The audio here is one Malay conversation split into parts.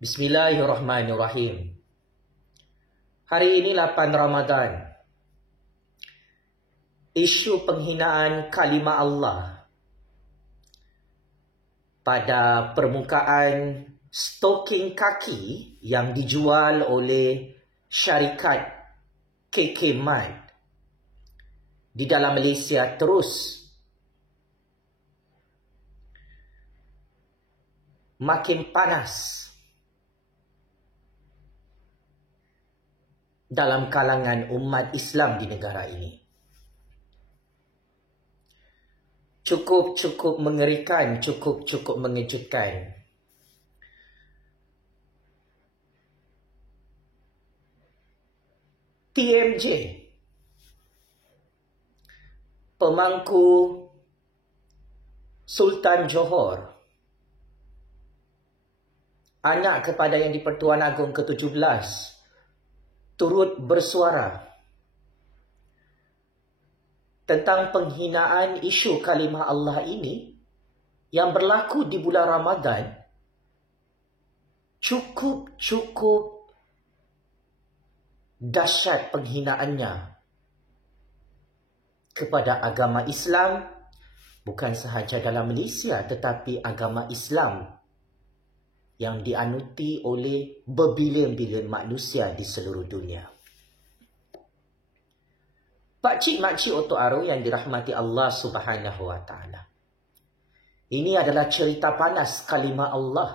Bismillahirrahmanirrahim. Hari ini 8 Ramadan. Isu penghinaan kalimah Allah pada permukaan stoking kaki yang dijual oleh syarikat KK Mart di dalam Malaysia terus makin panas dalam kalangan umat Islam di negara ini. Cukup mengerikan, cukup mengejutkan. TMJ, pemangku Sultan Johor, anak kepada Yang di-Pertuan Agong ke-17, turut bersuara tentang penghinaan isu kalimah Allah ini yang berlaku di bulan Ramadan. Cukup dahsyat penghinaannya kepada agama Islam, bukan sahaja dalam Malaysia tetapi agama Islam yang dianuti oleh berbilion-bilion manusia di seluruh dunia. Pakcik makcik Otok Aru yang dirahmati Allah Subhanahu wa taala. Ini adalah cerita panas kalimah Allah.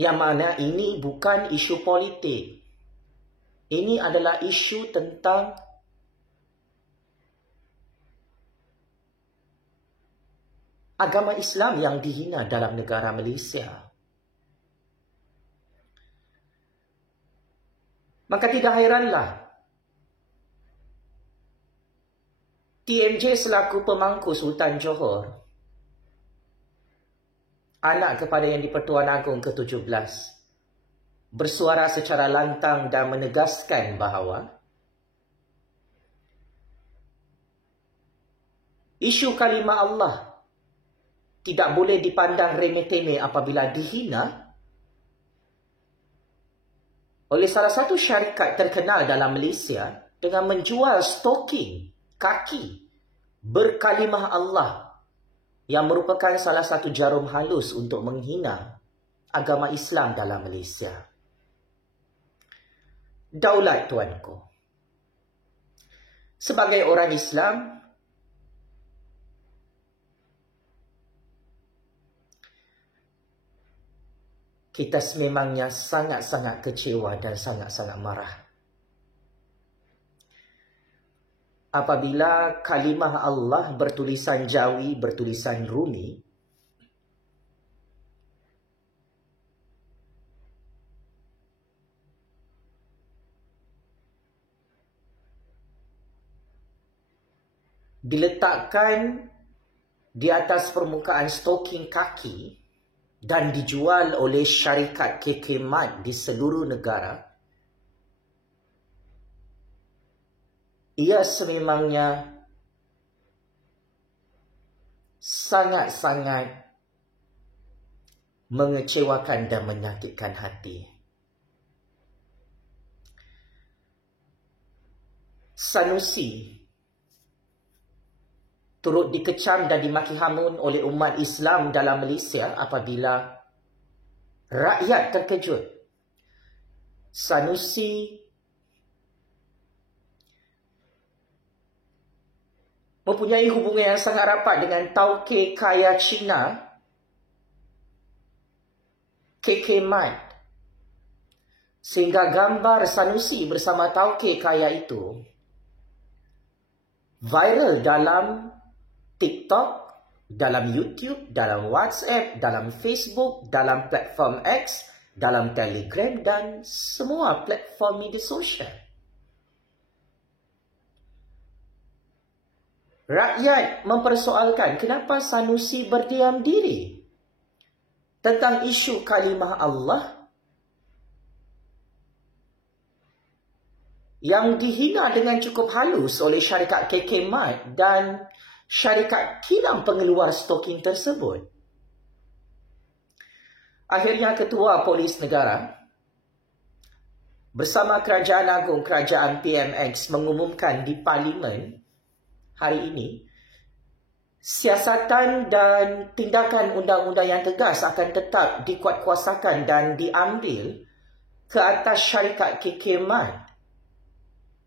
Yang mana ini bukan isu politik. Ini adalah isu tentang agama Islam yang dihina dalam negara Malaysia. Maka tidak hairanlah TMJ selaku pemangku Sultan Johor, anak kepada Yang di-Pertuan Agong ke-17, bersuara secara lantang dan menegaskan bahawa isu kalimah Allah tidak boleh dipandang remeh-temeh apabila dihina oleh salah satu syarikat terkenal dalam Malaysia dengan menjual stoking kaki berkalimah Allah yang merupakan salah satu jarum halus untuk menghina agama Islam dalam Malaysia. Daulat tuanku. Sebagai orang Islam, kita sememangnya sangat-sangat kecewa dan sangat-sangat marah apabila kalimah Allah bertulisan Jawi, bertulisan Rumi diletakkan di atas permukaan stoking kaki dan dijual oleh syarikat KK Mart di seluruh negara. Ia sememangnya sangat-sangat mengecewakan dan menyakitkan hati. Sanusi turut dikecam dan dimaki hamun oleh umat Islam dalam Malaysia apabila rakyat terkejut. Sanusi mempunyai hubungan yang sangat rapat dengan tauke kaya Cina, KK Mart, sehingga gambar Sanusi bersama tauke kaya itu viral dalam TikTok, dalam YouTube, dalam WhatsApp, dalam Facebook, dalam platform X, dalam Telegram dan semua platform media sosial. Rakyat mempersoalkan kenapa Sanusi berdiam diri tentang isu kalimah Allah yang dihina dengan cukup halus oleh syarikat KK Mart dan syarikat kilang pengeluar stoking tersebut. Akhirnya Ketua Polis Negara bersama Kerajaan Agung Kerajaan PMX mengumumkan di Parlimen hari ini, siasatan dan tindakan undang-undang yang tegas akan tetap dikuatkuasakan dan diambil ke atas syarikat KK Mat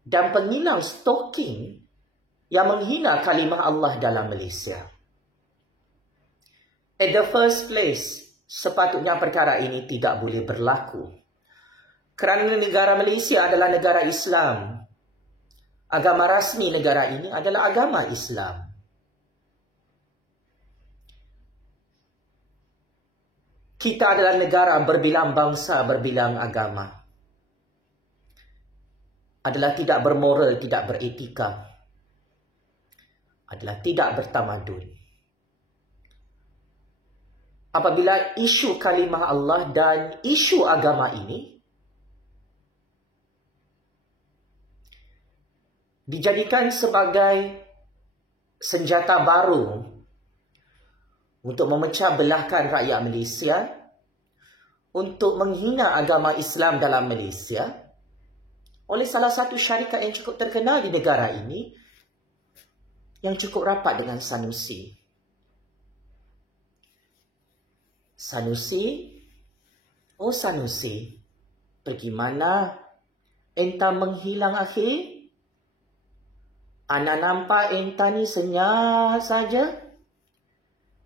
dan pengilang stalking yang menghina kalimah Allah dalam Malaysia. At the first place, sepatutnya perkara ini tidak boleh berlaku. Kerana negara Malaysia adalah negara Islam. Agama rasmi negara ini adalah agama Islam. Kita adalah negara berbilang bangsa, berbilang agama. Adalah tidak bermoral, tidak beretika. Adalah tidak bertamadun. Apabila isu kalimah Allah dan isu agama ini dijadikan sebagai senjata baru untuk memecah belahkan rakyat Malaysia, untuk menghina agama Islam dalam Malaysia oleh salah satu syarikat yang cukup terkenal di negara ini, yang cukup rapat dengan Sanusi. Sanusi, oh Sanusi, pergi mana? Entah menghilang akhir? Ana nampak entah ni senyap saja.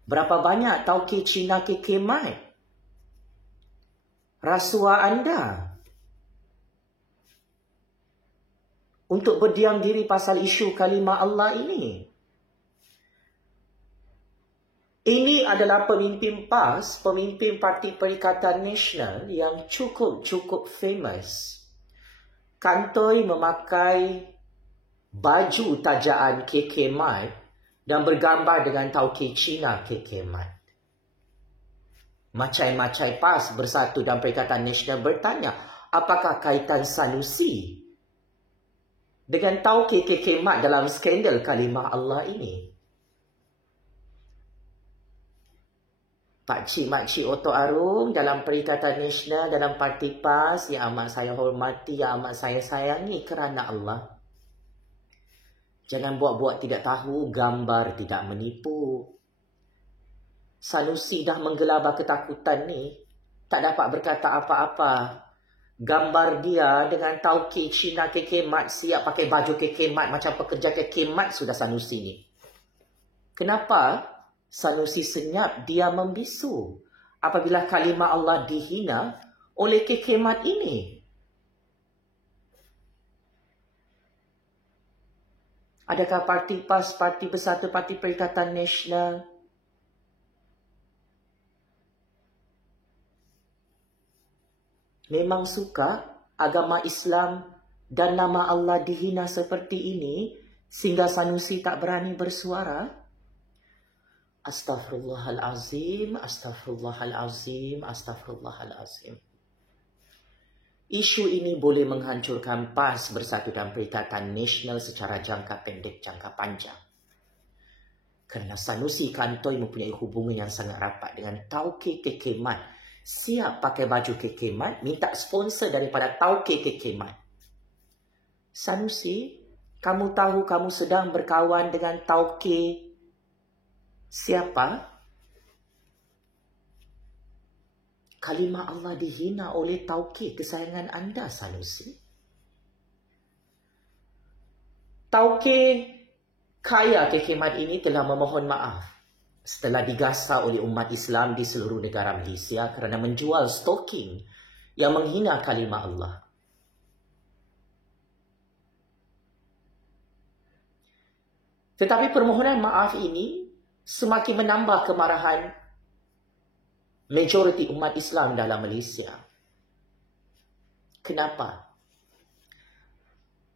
Berapa banyak tauke Cina KK Mat? Rasuah anda untuk berdiam diri pasal isu kalimah Allah ini. Ini adalah pemimpin PAS, pemimpin Parti Perikatan Nasional yang cukup famous. Kantoi memakai baju tajaan KK Mat dan bergambar dengan tauke Cina KK Mat. Macai-macai PAS Bersatu dan Perikatan Nasional bertanya, apakah kaitan Sanusi dengan tauke KK Mat dalam skandal kalimah Allah ini? Pakcik makcik Oto Arum dalam Perikatan Nasional, dalam Parti PAS yang amat saya hormati, yang amat saya sayangi kerana Allah. Jangan buat-buat tidak tahu, gambar tidak menipu. Sanusi dah menggelabah ketakutan ni, tak dapat berkata apa-apa. Gambar dia dengan tauke Cina KK Mat siap pakai baju KK Mat macam pekerja KK Mat sudah Sanusi ni. Kenapa Sanusi senyap, dia membisu apabila kalimah Allah dihina oleh KK Mat ini? Adakah Parti PAS, Parti Bersatu, Parti Perikatan Nasional memang suka agama Islam dan nama Allah dihina seperti ini sehingga Sanusi tak berani bersuara? Astaghfirullahalazim, astaghfirullahalazim, astaghfirullahalazim. Isu ini boleh menghancurkan PAS Bersatu dan Perikatan Nasional secara jangka pendek, jangka panjang. Kerana Sanusi Kantoi mempunyai hubungan yang sangat rapat dengan tauke KK Mat. Siap pakai baju KK Mat, minta sponsor daripada tauke KK Mat. Sanusi, kamu tahu kamu sedang berkawan dengan tauke siapa? Kalimah Allah dihina oleh tauke kesayangan anda, Sanusi. Tauke kaya KK Mat ini telah memohon maaf setelah digasa oleh umat Islam di seluruh negara Malaysia kerana menjual stalking yang menghina kalimah Allah. Tetapi permohonan maaf ini semakin menambah kemarahan majoriti umat Islam dalam Malaysia. Kenapa?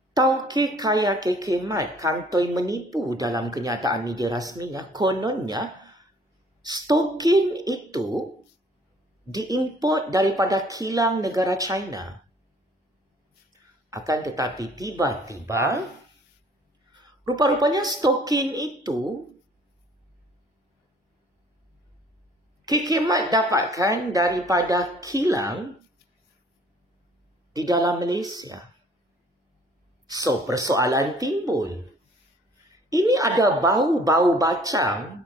Tauke kaya KK Mat Kantoi menipu dalam kenyataan media rasminya. Kononnya, stalking itu diimport daripada kilang negara China. Akan tetapi tiba-tiba, rupa-rupanya stalking itu KK Mat dapatkan daripada kilang di dalam Malaysia. So, persoalan timbul. Ini ada bau-bau bacang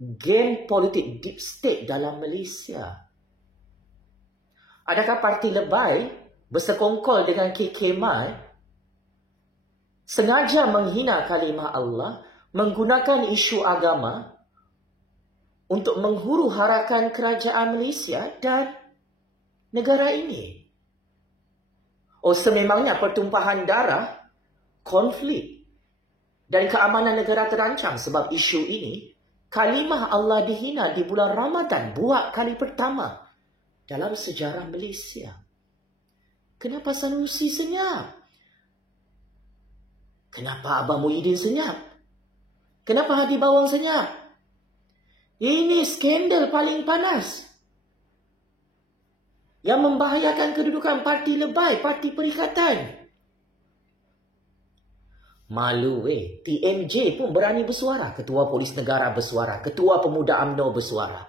geng politik deep state dalam Malaysia. Adakah parti lebay bersekongkol dengan KK Mat sengaja menghina kalimah Allah, menggunakan isu agama untuk menghuru-harakan kerajaan Malaysia dan negara ini? Oh, sememangnya pertumpahan darah, konflik dan keamanan negara terancam sebab isu ini. Kalimah Allah dihina di bulan Ramadan buat kali pertama dalam sejarah Malaysia. Kenapa Sanusi senyap? Kenapa Abang Muhyiddin senyap? Kenapa Hadi Bawang senyap? Ini skandal paling panas yang membahayakan kedudukan parti lebay, parti perikatan. Malu TMJ pun berani bersuara. Ketua Polis Negara bersuara. Ketua Pemuda UMNO bersuara.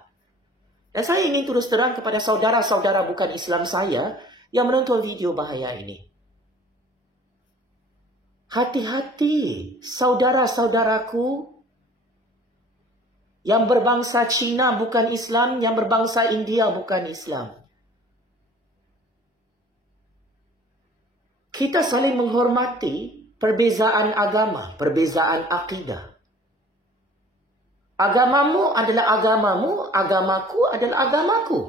Dan saya ingin terus terang kepada saudara-saudara bukan Islam saya yang menonton video bahaya ini. Hati-hati saudara-saudaraku yang berbangsa Cina bukan Islam, yang berbangsa India bukan Islam. Kita saling menghormati perbezaan agama, perbezaan akidah. Agamamu adalah agamamu, agamaku adalah agamaku.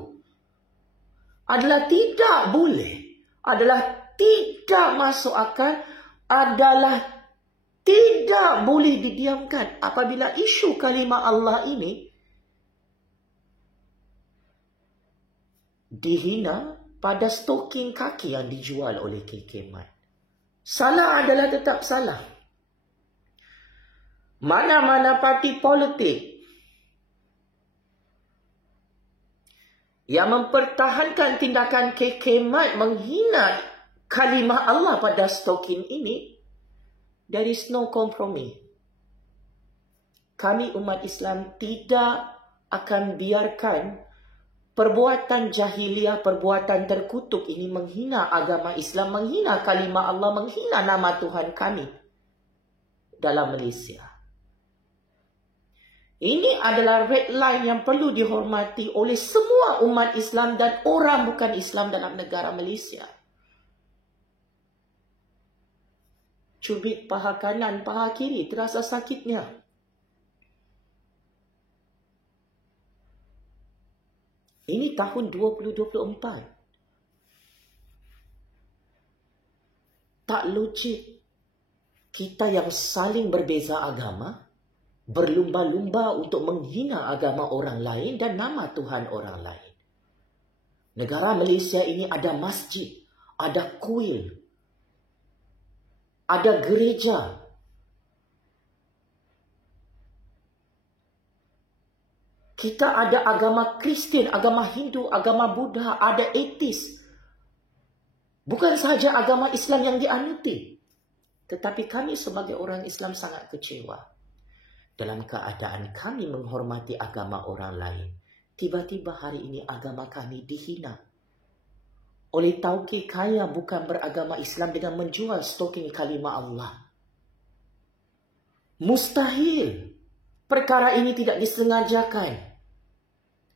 Adalah tidak boleh, adalah tidak masuk akal, adalah tidak boleh didiamkan apabila isu kalimah Allah ini dihina pada stoking kaki yang dijual oleh KK Mat. Salah adalah tetap salah. Mana-mana parti politik yang mempertahankan tindakan KK Mat menghina kalimah Allah pada stoking ini, there is no compromise. Kami umat Islam tidak akan biarkan perbuatan jahiliah, perbuatan terkutuk ini menghina agama Islam, menghina kalimah Allah, menghina nama Tuhan kami dalam Malaysia. Ini adalah red line yang perlu dihormati oleh semua umat Islam dan orang bukan Islam dalam negara Malaysia. Cubit paha kanan, paha kiri, terasa sakitnya. Ini tahun 2024. Tak logik kita yang saling berbeza agama berlumba-lumba untuk menghina agama orang lain dan nama Tuhan orang lain. Negara Malaysia ini ada masjid, ada kuil, ada gereja. Kita ada agama Kristian, agama Hindu, agama Buddha, ada etis. Bukan sahaja agama Islam yang dianuti. Tetapi kami sebagai orang Islam sangat kecewa. Dalam keadaan kami menghormati agama orang lain, tiba-tiba hari ini agama kami dihina oleh tauke kaya bukan beragama Islam dengan menjual stoking kalimah Allah. Mustahil perkara ini tidak disengajakan.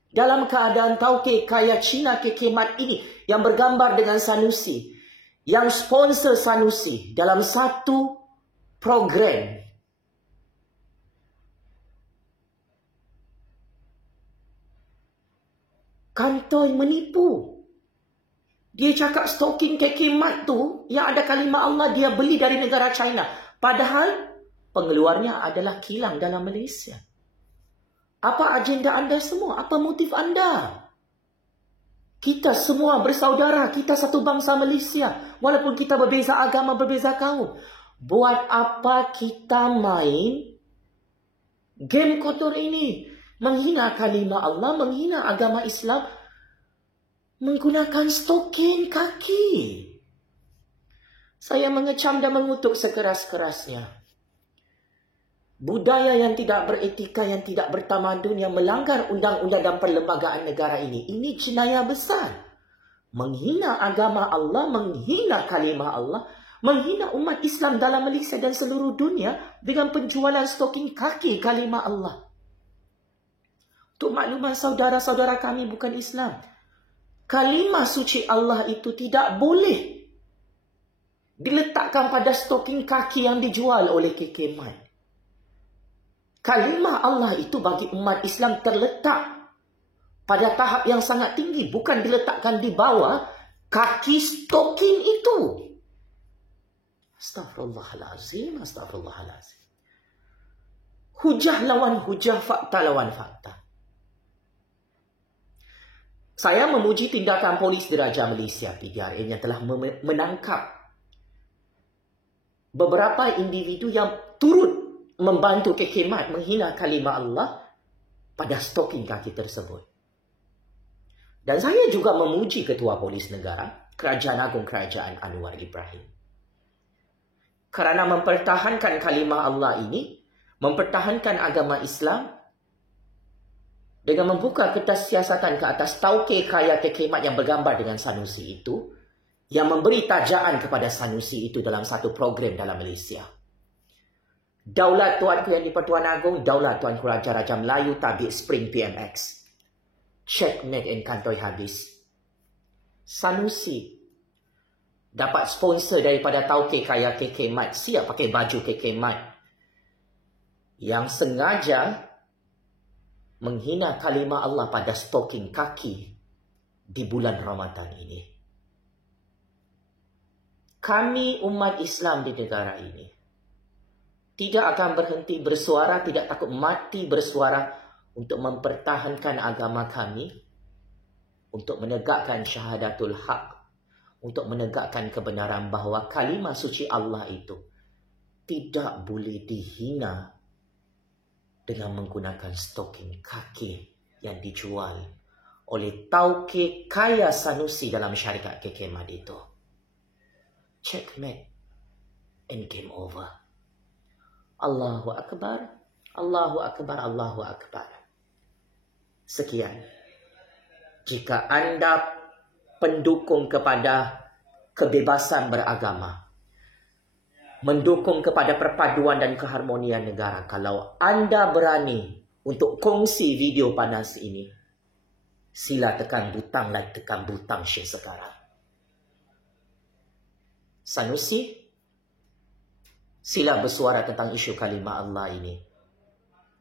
Dalam keadaan tauke kaya Cina KK Mat ini yang bergambar dengan Sanusi, yang sponsor Sanusi dalam satu program, kantoi menipu. Dia cakap stoking KK Mat tu yang ada kalimah Allah dia beli dari negara China. Padahal pengeluarnya adalah kilang dalam Malaysia. Apa agenda anda semua? Apa motif anda? Kita semua bersaudara. Kita satu bangsa Malaysia. Walaupun kita berbeza agama, berbeza kaum. Buat apa kita main game kotor ini? Menghina kalimah Allah, menghina agama Islam, menggunakan stoking kaki. Saya mengecam dan mengutuk sekeras-kerasnya. budaya yang tidak beretika, yang tidak bertamadun, yang melanggar undang-undang dan perlembagaan negara ini jenayah besar. Menghina agama Allah, menghina kalimah Allah, menghina umat Islam dalam Malaysia dan seluruh dunia dengan penjualan stoking kaki kalimah Allah. Untuk makluman saudara-saudara kami bukan Islam, kalimah suci Allah itu tidak boleh diletakkan pada stoking kaki yang dijual oleh KK Mat. Kalimah Allah itu bagi umat Islam terletak pada tahap yang sangat tinggi, bukan diletakkan di bawah kaki stoking itu. Astaghfirullahalazim, astaghfirullahalazim. Hujah lawan hujah, fakta lawan fakta. Saya memuji tindakan Polis Diraja Malaysia PDRM yang telah menangkap beberapa individu yang turut membantu KK Mat menghina kalimah Allah pada stoking kaki tersebut. Dan saya juga memuji Ketua Polis Negara, Kerajaan Agung Kerajaan Anwar Ibrahim. Kerana mempertahankan kalimah Allah ini, mempertahankan agama Islam, dengan membuka kertas siasatan ke atas tauke kaya KK Mat yang bergambar dengan Sanusi itu, yang memberi tajaan kepada Sanusi itu dalam satu program dalam Malaysia. Daulat Tuanku Yang di-Pertuan Agong, Daulat Tuanku Raja-Raja Melayu, tabik Spring PMX. Checkmate and kantoi habis. Sanusi dapat sponsor daripada tauke kaya KK Mat, siap pakai baju KK Mat, yang sengaja menghina kalimah Allah pada stoking kaki di bulan Ramadan ini. Kami umat Islam di negara ini tidak akan berhenti bersuara, tidak takut mati bersuara untuk mempertahankan agama kami, untuk menegakkan syahadatul haq, untuk menegakkan kebenaran bahawa kalimah suci Allah itu tidak boleh dihina dengan menggunakan stoking kaki yang dijual oleh tauke kaya Sanusi dalam syarikat KK Mat itu. Checkmate and game over. Allahu Akbar, Allahu Akbar, Allahu Akbar. Sekian. Jika anda pendukung kepada kebebasan beragama, mendukung kepada perpaduan dan keharmonian negara, kalau anda berani untuk kongsi video panas ini, sila tekan butang like tekan butang share sekarang. Sanusi, sila bersuara tentang isu kalimah Allah ini.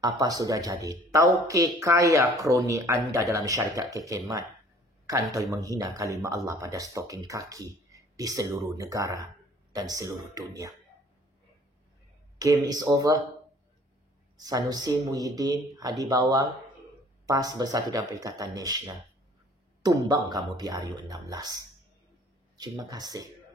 Apa sudah jadi? Tauke kaya kroni anda dalam syarikat KK Mat kantoi menghina kalimah Allah pada stoking kaki di seluruh negara dan seluruh dunia. Game is over. Sanusi Muhyiddin, Hadi Bawang, PAS Bersatu dan Perikatan Nasional. Tumbang kamu PRU 16. Terima kasih.